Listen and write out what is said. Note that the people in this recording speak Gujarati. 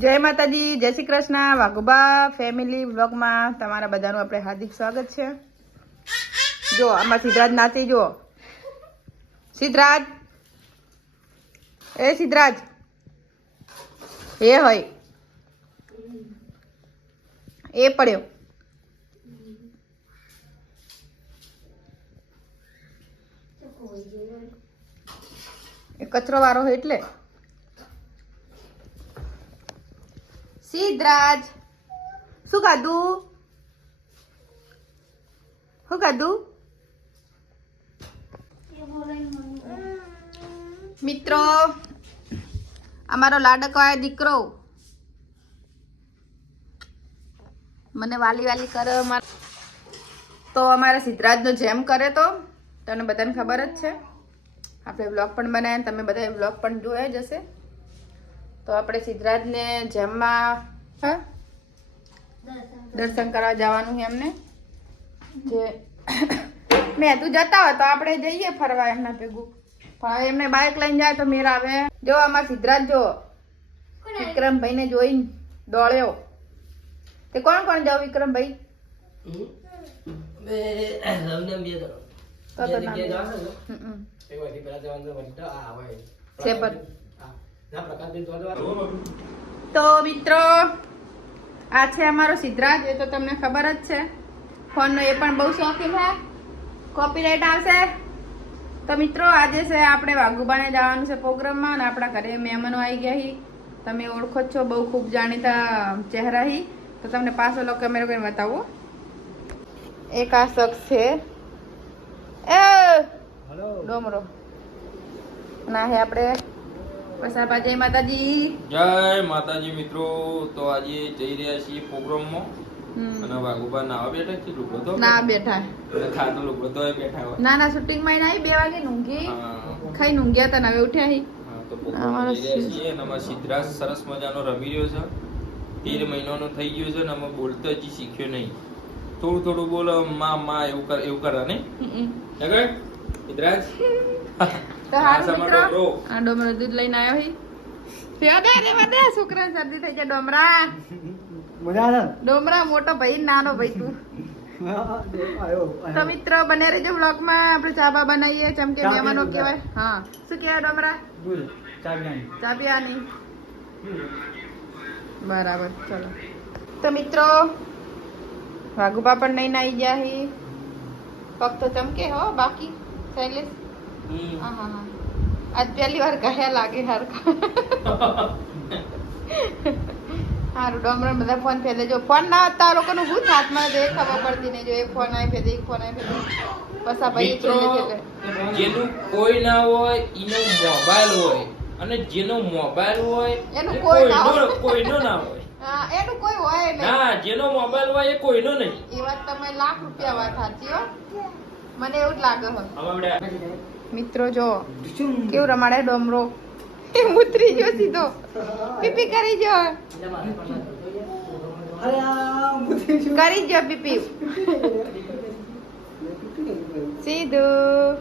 જય માતાજી, જય શ્રી કૃષ્ણ, વાઘુબા ફેમિલી વ્લોગમાં તમારા બધાનું આપણે હાર્દિક સ્વાગત છે. જો આમાં સિદ્ધરાજ નાચી, જો સિદ્ધરાજ, એ સિદ્ધરાજ એ હોય એ પડ્યો. એ કચરો વાળો હોય એટલે. સિદ્ધરાજ શું ખાધું? શું ખાધું? મિત્રો, અમારો લાડકવાળો દીકરો મને વાલી વાલી કરે. તો અમારા સિદ્ધરાજનો જેમ કરે તો તને બધાને ખબર જ છે. આપણે વ્લોગ પણ બનાવ્યા, તમે બધા વ્લોગ પણ જોયા જ હશે. તો આપણે સિદ્ધરાજને જેમમાં દર્શન કરવા જવાનું છે એમને. જે મેં તું જતા હોય તો આપણે જઈએ ફરવા એમના ભેગું, પણ એમને બાઇક લઈને જાય તો મેર આવે. જો અમારા સિદ્ધરાજ જો વિક્રમભાઈ ને જોઈને દોડ્યો. તે કોણ કોણ જાવ વિક્રમભાઈ? તો મિત્રો, આ છે અમારો સિદ્ધરાજ. એ તો તમને ખબર જ છે. ફોનનો એ પણ બહુ શોખીન છે. કોપીરાઇટ આવશે. તો મિત્રો, આજે છે આપણે વાઘુબાને જવાનું છે પ્રોગ્રામમાં, અને આપણા ઘરે મહેમાનો આવી ગયા હી. તમે ઓળખો જ છો, બહુ ખૂબ જાણીતા ચહેરા હી. તો તમને પાછો કેમેરો કરીને બતાવો. એક આ શખ્સ છે એ ડોમરો ના હે આપણે પસારપા. જય માતાજી. જય માતાજી મિત્રો. તો આજે જઈ રહ્યા છીએ પ્રોગ્રામમાં, અને વાઘુબા નાવા બેઠા છે. લુગડો તો ના બેઠા, ખાતો લુગડો તો બેઠા હોય. ના ના શૂટિંગ માં આવી 2 વાગે ઊંઘી ખાઈ ઊંઘ્યા તા, હવે ઉઠ્યા હી. તો પ્રોગ્રામ જઈ રહ્યા છીએ, અને અમાર સિદ્ધરાજ સરસ મજાનો રમી રહ્યો છે. 13 મહિનાનો થઈ ગયો છે, અને અમે બોલતો હજી શીખ્યો નહીં. થોડું થોડું બોલો, માં માં એવું કરે ને સિદ્ધરાજ. તો હારું મિત્રો, આ ડોમરો દૂધ લઈને આવ્યો હી. દે છોકરાને શરદી થઈ જાય. ડોમરા મોટો ભાઈ, નાનો ભાઈ તું. તો મિત્રો, બને રહેજો વ્લોગમાં. આપણે ચાબા બનાવીએ, જેમ કે મહેમાનો કહેવાય. હા, શું કહેવાય ડોમરા? ચાબિયાની. બરાબર, ચલો. તો મિત્રો, વાઘુબા પણ નહીં નાઈ ગયા હી. પગ તો ચમકે હો બાકી. શૈલેષ હા હા હા, આજ પહેલી વાર ગયા લાગે હરખા. હારું, ડોમરો બધા ફોન ફેદે. જો ફોન ના હતા લોકોનું ભૂત હાથમાં દે, ખબર પડતી નહીં. જો એક ફોન આવી ફેદે, એક ફોન આવી ફેદે. બસ આ ભાઈ છેલ્લે જેનું કોઈ ના હોય એનો મોબાઈલ હોય, અને જેનો મોબાઈલ હોય એનું કોઈ ના હોય. કોઈનો ના હોય. હા, એનું કોઈ હોય નહીં. ના, જેનો મોબાઈલ હોય એ કોઈનો નહીં. એ વાત તમે લાખ રૂપિયા વાત સાચી હો. મને એવું જ લાગે હો. મિત્રો જો કેવું રમાડે ડોમરો. એ ઉતરી ગયો સીધો, પીપી કરી ગયો. કરી ગયો પીપી સીધું.